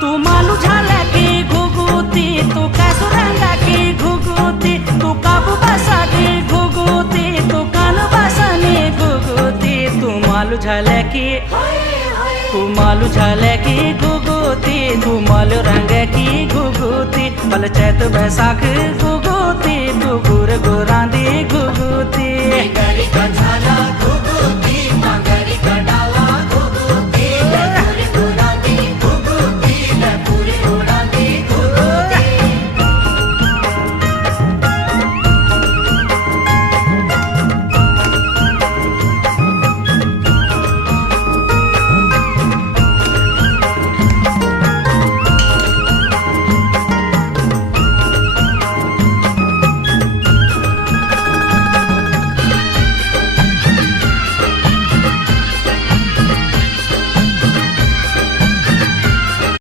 तू मालू झाला की घुगुती, तू कासुरंगा की घुगुती, तू काबू बसा की घुगुती, तू कान बसाने घुगुती, तू मालू झाला की, तू मालू झाला की घुगुती, तू मालू रंग की घुगुती, बल चैत बैसाख घुगुती, तू गुर गुरांदी घुगुती।